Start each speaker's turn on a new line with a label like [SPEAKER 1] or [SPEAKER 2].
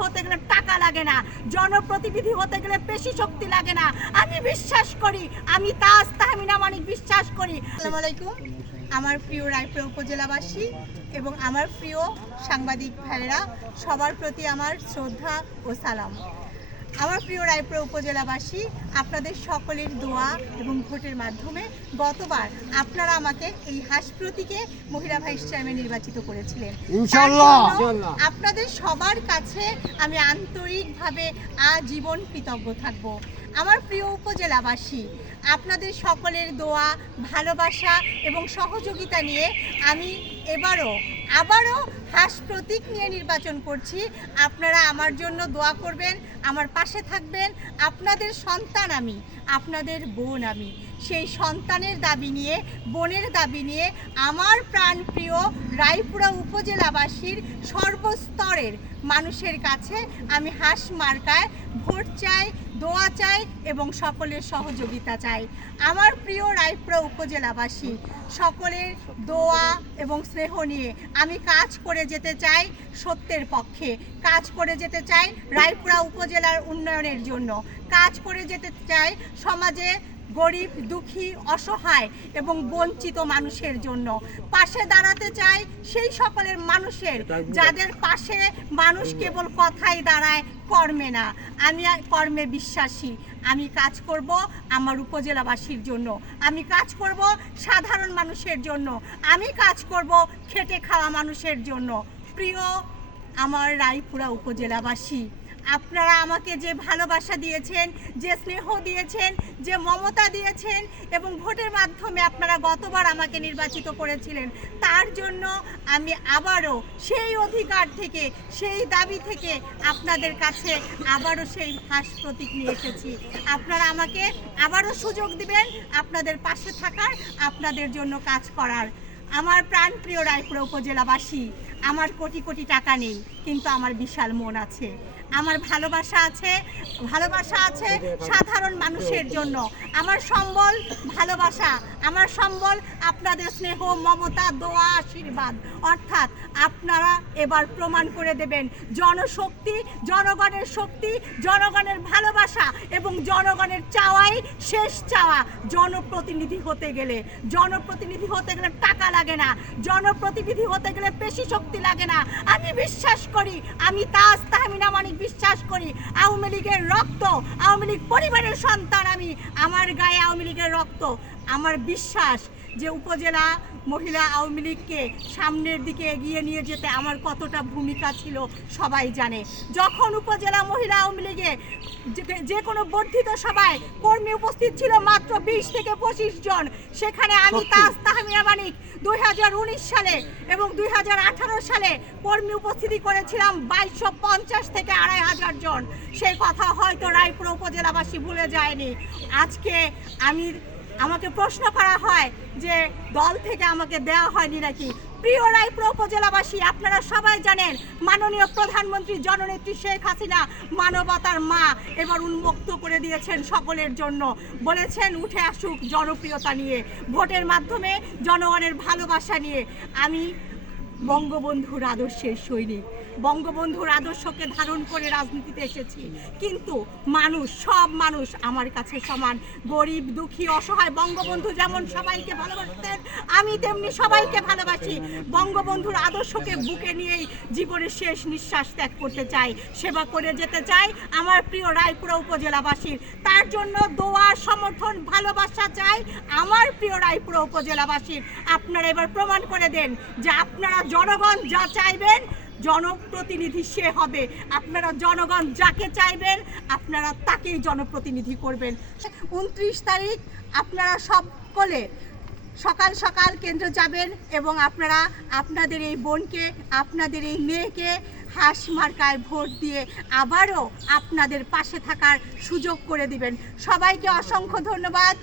[SPEAKER 1] হতে গেলে টাকা লাগে না, জনপ্রতিনিধি হতে গেলে পেশি শক্তি লাগে না। আমি বিশ্বাস করি, আমি তাজ তাহমিনা মানিক বিশ্বাস করি। আসসালামু আলাইকুম। আমার প্রিয় রায়পুর উপজেলাবাসী এবং আমার প্রিয় সাংবাদিক ভাইরা সবার প্রতি আমার শ্রদ্ধা ও সালাম। আমার প্রিয় রায়পুর উপজেলাবাসী আপনাদের সকলের দোয়া এবং ভোটের মাধ্যমে গতবার আপনারা আমাকে এই হাস প্রতীকে মহিলা ভাইস চেয়ারম্যান নির্বাচিত করেছিলেন। আপনাদের সবার কাছে আমি আন্তরিকভাবে আজীবন কৃতজ্ঞ থাকব। আমার প্রিয় উপজেলাবাসী, আপনাদের সকলের দোয়া, ভালোবাসা এবং সহযোগিতা নিয়ে আমি এবারও, আবারও হাঁস প্রতীক নিয়ে নির্বাচন করছি। আপনারা আমার জন্য দোয়া করবেন, আমার পাশে থাকবেন, আপনাদের সন্তান আমি, আপনাদের বোন আমি। সেই সন্তানের দাবি নিয়ে, বোনের দাবি নিয়ে আমার প্রাণপ্রিয় রায়পুরা উপজেলাবাসীর সর্বস্তরের মানুষের কাছে আমি হাঁস মার্কায় ভোট চাই, দোয়া চাই এবং সকলের সহযোগিতা চাই। আমার প্রিয় রায়পুরা উপজেলাবাসী, সকলের দোয়া এবং স্নেহ নিয়ে আমি কাজ করে যেতে চাই সত্যের পক্ষে। কাজ করে যেতে চাই রায়পুরা উপজেলার উন্নয়নের জন্য। কাজ করে যেতে চাই সমাজে গরিব দুঃখী অসহায় এবং বঞ্চিত মানুষের জন্য। পাশে দাঁড়াতে চাই সেই সকলের মানুষের যাদের পাশে মানুষ কেবল কথাই দাঁড়ায় কর্মে না। আমি কর্মে বিশ্বাসী। আমি কাজ করব আমার উপজেলাবাসীর জন্য। আমি কাজ করব সাধারণ মানুষের জন্য। আমি কাজ করব খেটে খাওয়া মানুষের জন্য। প্রিয় আমার রায়পুরা উপজেলাবাসী আপনারা আমাকে যে ভালোবাসা দিয়েছেন, যে স্নেহ দিয়েছেন, যে মমতা দিয়েছেন এবং ভোটের মাধ্যমে আপনারা গতবার আমাকে নির্বাচিত করেছিলেন, তার জন্য আমি আবারও সেই অধিকার থেকে, সেই দাবি থেকে আপনাদের কাছে আবারও সেই হাস প্রতীক নিয়ে এসেছি। আপনারা আমাকে আবারও সুযোগ দিবেন আপনাদের পাশে থাকার, আপনাদের জন্য কাজ করার। আমার প্রাণপ্রিয় রায়পুরা উপজেলাবাসী, আমার কোটি কোটি টাকা নেই, কিন্তু আমার বিশাল মন আছে। আমার ভালোবাসা আছে ভালোবাসা আছে সাধারণ মানুষের জন্য। আমার সম্বল ভালোবাসা, আমার সম্বল আপনাদের স্নেহ, মমতা, দোয়া, আশীর্বাদ। অর্থাৎ আপনারা এবার প্রমাণ করে দেবেন জনশক্তি, জনগণের শক্তি, জনগণের ভালোবাসা এবং জনগণের চাওয়াই শেষ চাওয়া। জনপ্রতিনিধি হতে গেলে, জনপ্রতিনিধি হতে গেলে টাকা লাগে না, জনপ্রতিনিধি হতে গেলে পেশি শক্তি লাগে না। আমি বিশ্বাস করি, আমি তাজ তাহমিনা মানিক বিশ্বাস করি, আওয়ামী লীগের রক্ত, আওয়ামী লীগ পরিবারের সন্তান আমি। আমার গায়ে আওয়ামী লীগের রক্ত, আমার বিশ্বাস। যে উপজেলা মহিলা আওয়ামী লীগকে সামনের দিকে এগিয়ে নিয়ে যেতে আমার কতটা ভূমিকা ছিল সবাই জানে। যখন উপজেলা মহিলা আওয়ামী লীগে যে- কোনো বর্ধিত সভায় কর্মী উপস্থিত ছিল মাত্র বিশ থেকে পঁচিশ জন সেখানে আমি তাজ তাহমিনা মানিক দুই হাজার উনিশ সালে এবং দুই হাজার আঠারো সালে কর্মী উপস্থিতি করেছিলাম বাইশশো পঞ্চাশ থেকে আড়াই হাজার জন। সেই কথা হয়তো রায়পুর উপজেলাবাসী ভুলে যায়নি। আজকে আমি আমাকে প্রশ্ন করা হয় যে দল থেকে আমাকে দেওয়া হয়নি নাকি? প্রিয় রায়পুর উপজেলাবাসী, আপনারা সবাই জানেন মাননীয় প্রধানমন্ত্রী জননেত্রী শেখ হাসিনা মানবতার মা এবার উন্মুক্ত করে দিয়েছেন সকলের জন্য। বলেছেন, উঠে আসুক জনপ্রিয়তা নিয়ে, ভোটের মাধ্যমে জনগণের ভালোবাসা নিয়ে। আমি বঙ্গবন্ধুর আদর্শের সৈনিক। বঙ্গবন্ধুর আদর্শকে ধারণ করে রাজনীতিতে এসেছি। কিন্তু মানুষ, সব মানুষ আমার কাছে সমান। গরিব, দুঃখী, অসহায় বঙ্গবন্ধু যেমন সবাইকে ভালোবাসতেন, আমি তেমনি সবাইকে ভালোবাসি। বঙ্গবন্ধুর আদর্শকে বুকে নিয়েই জীবনের শেষ নিঃশ্বাস ত্যাগ করতে চাই, সেবা করে যেতে চাই আমার প্রিয় রায়পুরা উপজেলাবাসীর। তার জন্য দোয়া, সমর্থন, ভালোবাসা চাই আমার প্রিয় রায়পুরা উপজেলাবাসীর। আপনারা এবার প্রমাণ করে দেন যে আপনারা জনগণ যা চাইবেন, জনপ্রতিনিধি সে হবে। আপনারা জনগণ যাকে চাইবেন, আপনারা তাকেই জনপ্রতিনিধি করবেন। উনত্রিশ তারিখ আপনারা সকলে সকাল সকাল কেন্দ্র যাবেন এবং আপনারা আপনাদের এই বোনকে, আপনাদের এই মেয়েকে হাঁস মার্কায় ভোট দিয়ে আবারও আপনাদের পাশে থাকার সুযোগ করে দিবেন। সবাইকে অসংখ্য ধন্যবাদ।